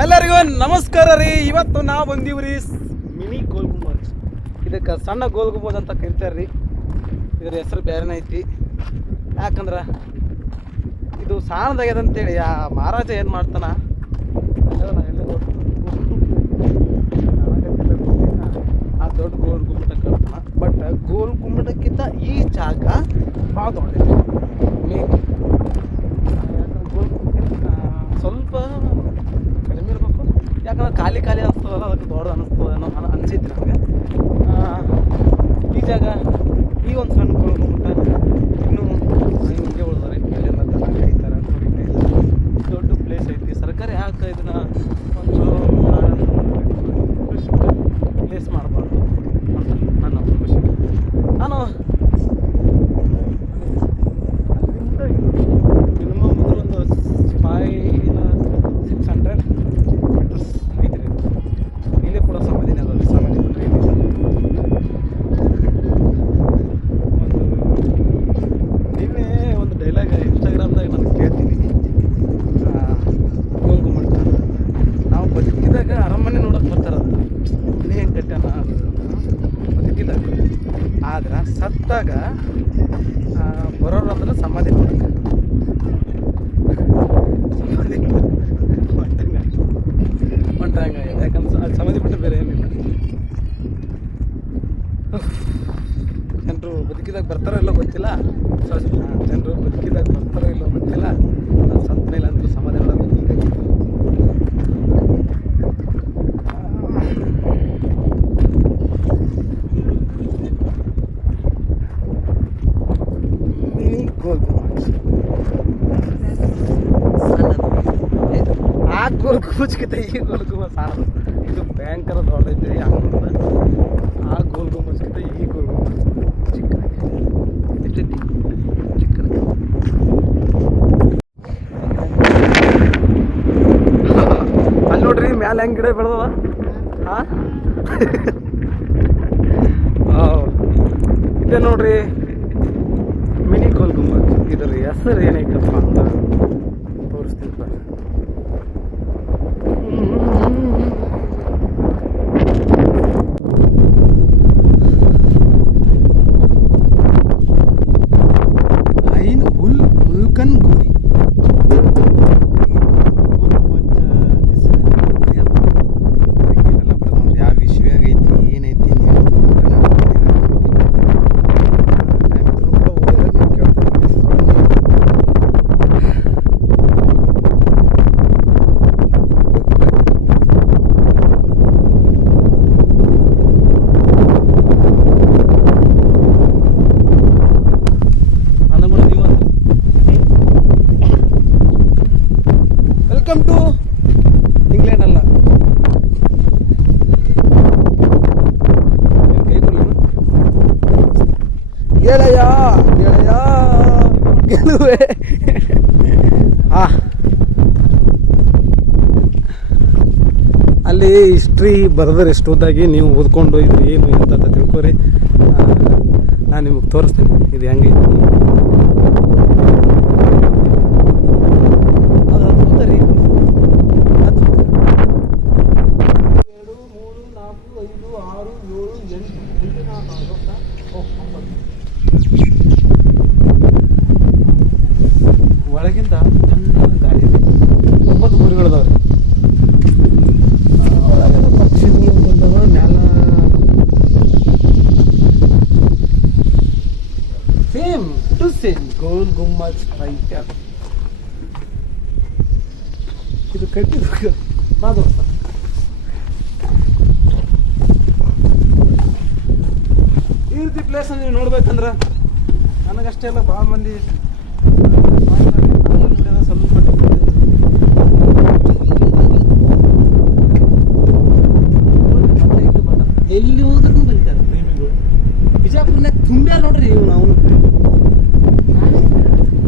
ಎಲ್ಲರಿಗೂ ನಮಸ್ಕಾರ ರೀ. ಇವತ್ತು ನಾವು ಬಂದೀವ್ರಿ ಮಿನಿ ಗೋಲ್ ಗುಂಬಜ್. ಇದಕ್ಕೆ ಸಣ್ಣ ಗೋಲ್ ಗುಂಬಜ್ ಅಂತ ಕರಿತಾರೆ ರೀ. ಇದ್ರ ಹೆಸರು ಬೇರೆನೇ ಐತಿ. ಯಾಕಂದ್ರೆ ಇದು ಸಾಣದಾಗ್ಯದ ಅಂತೇಳಿ ಆ ಮಹಾರಾಜ ಏನು ಮಾಡ್ತಾನ ಆ ದೊಡ್ಡ ಗೋಲ್ ಗುಮ್ಮಟ ಕಟ್ತಾನ. ಬಟ್ ಗೋಲ್ ಗುಮ್ಮಟಕ್ಕಿಂತ ಈ ಜಾಗ ಭಾಳ ದೊಡ್ಡದೈತಿ. ಮೇನ್ ಗೋಲ್ ಸ್ವಲ್ಪ ಕಡಿಮೆ ಇರಬೇಕು. ಯಾಕಂದ್ರೆ ಖಾಲಿ ಖಾಲಿ ಅನಿಸ್ತದಲ್ಲ, ಅದಕ್ಕೆ ದೊಡ್ಡ ಅನ್ನಿಸ್ತದೆ ಅನ್ನೋ ಅನಿಸೈತಿ ನನಗೆ. ಈ ಜಾಗ ಈ ಒಂದು ಸಣ್ಣ ಗೋಲ್ ಗುಮ್ಮಟ ಇನ್ನೂ ಹಿಂಗೆ ಉಳಿದಾರೆ. ಮೇಲಿಂದ ದನ ಕಾಯ್ತಾರೆ, ದೊಡ್ಡ ಪ್ಲೇಸ್ ಐತಿ. ಸರ್ಕಾರ ಯಾಕೆ ಇದನ್ನ ಒಂದು ಪ್ಲೇಸ್ ಮಾಡಬಾರ್ದು ಅಂತ ನನ್ನ ಖುಷಿ. ನಾನು ಮಿನಿಮಮ್ ಒಂದು 500-600 ಮೀಟರ್ಸ್ ಐತಿ ರೀ. ಇಲ್ಲೇ ಕೂಡ ಸಮಾಧಿನೇ ಅದ. ಸಮಾಧಿ ಬಿಟ್ಟರೆ ನಿನ್ನೆ ಒಂದು ಡೈಲಾಗ್ ಇನ್ಸ್ಟಾಗ್ರಾಮ್ದಾಗ ನಾನು ಕೇಳ್ತೀನಿ. ಗೋಲ್ ಗುಮ್ಮಟ ನಾವು ಬದುಕಿದಾಗ ಅರಮನೆ ನೋಡೋಕೆ ಬರ್ತಾರಂತ. ಮನೆ ಹೆಂಗೆ ಕಟ್ಟಾನ ಬದುಕಿದಾಗ. ಆದ್ರೆ ಸತ್ತಾಗ ಬರೋರು ಅಂದ್ರೆ ಸಮಾಧಿ ನೋಡಕ್ಕೆ. ಸಮಾಧಿ ಹೊಂಟಂಗ. ಯಾಕಂದ್ರೆ ಅದು ಸಮಾಧಿ ಬಿಟ್ಟರೆ ಬೇರೆ ಏನಿಲ್ಲ. ಜನರು ಬದುಕಿದಾಗ ಬರ್ತಾರೋ ಇಲ್ಲೋ ಗೊತ್ತಿಲ್ಲ. ಜನರು ಬದುಕಿದಾಗ ಬರ್ತಾರೋ ಇಲ್ಲೋ ಗೊತ್ತಿಲ್ಲ. ಸತ್ತ ಮೇಲೆ ಅಂತೂ ಸಮಾಧಿ ನೋಡೋಕೆ ಮಿನಿ ಗೋಲ್ ಗುಂಬಜ್. ಆ ಗೋಲ್ ಗುಂಬಜ್ಗಿಂತ ಈ ಗೋಲ್ ಗುಂಬಜ್ ಸಾಣದು. ಇದು ಭಯಂಕರ ದೊಡ್ಡದೈತಿ. ಆ ಗೋಲ್ ಗುಂಬಜ್ಗಿಂತ ಈ ಗೋಲ್ ಗುಂಬಜ್ ಚಿಕ್ಕದೈತಿ. ಚಿಕ್ಕದ ಅಲ್ಲಿ ನೋಡ್ರಿ ಮ್ಯಾಲೆ ಹೆಂಗೆ ಗಿಡ ಬೆಳೆದವ. ಇದೆ ನೋಡ್ರಿ ಮಿನಿ ಗೋಲ್ ಗುಂಬಜ್. ಇದ್ರ ಹೆಸರು ಏನೈತಪ್ಪ ಅಂತ ತೋರಿಸ್ತೀನಿ. ಐನ್ ಹುಲ್ ಹುಲ್ಕನ್ ಗೋರಿ. ಯಾವ ವಿಶ್ವ್ಯಾಗ ಐತಿ ಏನೈತಿ ನೀವು ವೆಲ್ಕಮ್ ಟು ಇಂಗ್ಲೆಂಡ್ ಅಲ್ಲ. ಕೈ ಕೊಡಲಿ ಗೆಳೆಯ ಗೆಳೆಯ ಗೆಲುವೆ. ಅಲ್ಲಿ ಹಿಸ್ಟ್ರಿ ಬರೆದ್ರೆ ಎಷ್ಟೊತ್ತಾಗಿ ನೀವು ಓದ್ಕೊಂಡು ಇದು ಏನು ಅಂತ ತಿಳ್ಕೊರಿ. ನಾನು ನಿಮಗೆ ತೋರಿಸ್ತೀನಿ ಇದು ಹೆಂಗೈತಿ. ಒಳಗಿಂದ ಸಣ್ಣ ಗಾಳಿ ಇದೆ. 9 ಗುರಿಗಳದಾವ್ರಿ. ಒಳಗೆಲ್ಲ ಪಕ್ಷಿಗಳು ಬಂದವ. ಮ್ಯಾಲ same to same Gol Gumbaz ಐತೆ. ಇದು ಕಟ್ಟಿದ ಮಾದೋಸ್ತ. ಈ ರೀತಿ ಪ್ಲೇಸ್ ನೀವು ನೋಡ್ಬೇಕಂದ್ರೆ ನನಗಷ್ಟೇ ಅಲ್ಲ, ಭಾಳ ಮಂದಿ ಸ್ವಲ್ಪ ಎಲ್ಲಿ ಹೋದ್ರೂ ಬರೀತಾರೆ ಪ್ರೇಮಿಗಳು. ಬಿಜಾಪುರ್ನಾಗ ತುಂಬ್ಯಾರ ನೋಡ್ರಿ ಇವು. ನಾವು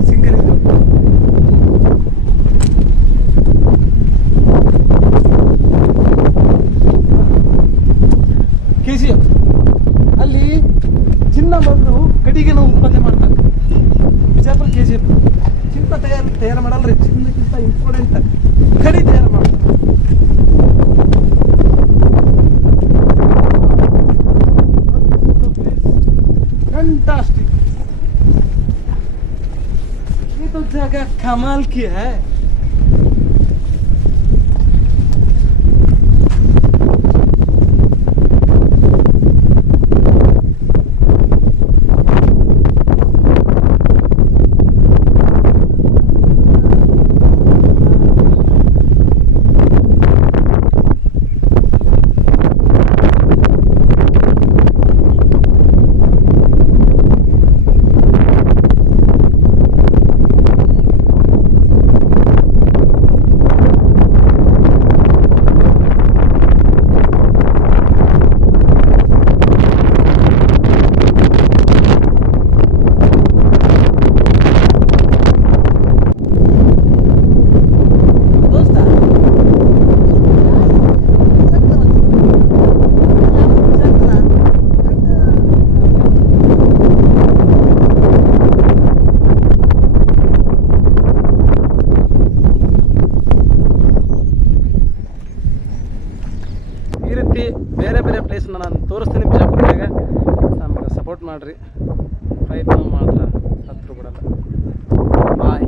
ಸಿಂಗಲ್ ಇದು KGF ಅಲ್ಲಿ ಚಿನ್ನ ಬಂದು ಕಡಿಗೆನ ಉತ್ಪತ್ತಿ ಮಾಡ್ತಾರೆ. ಬಿಜಾಪುರ KGF ಚಿನ್ನ ತಯಾರು ಮಾಡಲ್ರಿ. ಚಿನ್ನಕ್ಕಿಂತ ಇಂಪಾರ್ಟೆಂಟ್ ಕಡಿ ತಯಾರು ಮಾಡ್ತಾರೆ. कमाल की है. ಈ ರೀತಿ ಬೇರೆ ಬೇರೆ ಪ್ಲೇಸ್ನ ನಾನು ತೋರಿಸ್ತೀನಿ ಬಿಜಾಪುರದಾಗ. ನಮಗೆ ಸಪೋರ್ಟ್ ಮಾಡಿರಿ. ಪ್ರಯತ್ನ ಮಾತ್ರ ಹತ್ರ ಬಿಡಲ್ಲ. ಬಾಯ್.